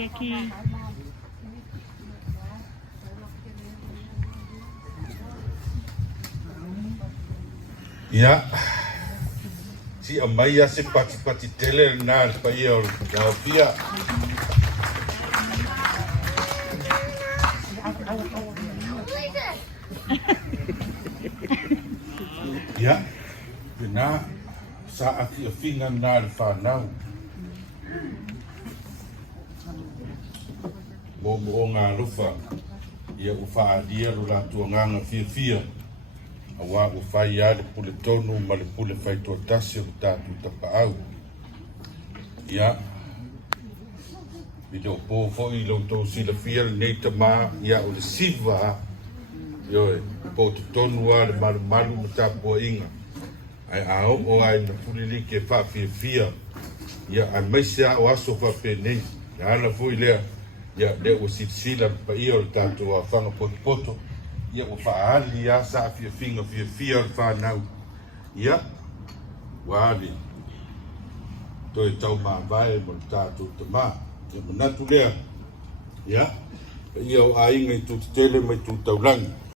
keki. Ya, si amaya si pati tele na pa iyo na pia. Ya, pina sa aki finga na fa now. Mo nga rufa. Ia ufa adia la tuanga fia. Awa ufa ia le pule tonu ma le pule fai totasi o tatu tapaau. Ia. Video po fo i lo to si le fia nei tama ia o le siva. Yo po tonu wa le malu mata po inga. Ai ao o ai na pule li ke fa fia. Ia an mai sia o aso fa pe nei. Ya na fo ile ya le o sila pa ia o tatu a fanga poto. Ia o faali ia sa fia fa nau. Ia wali. Toi tau ma vai mo tatu tama. Ia manatu lea. Ia ia o ainga i tu tele mai tu taulangi.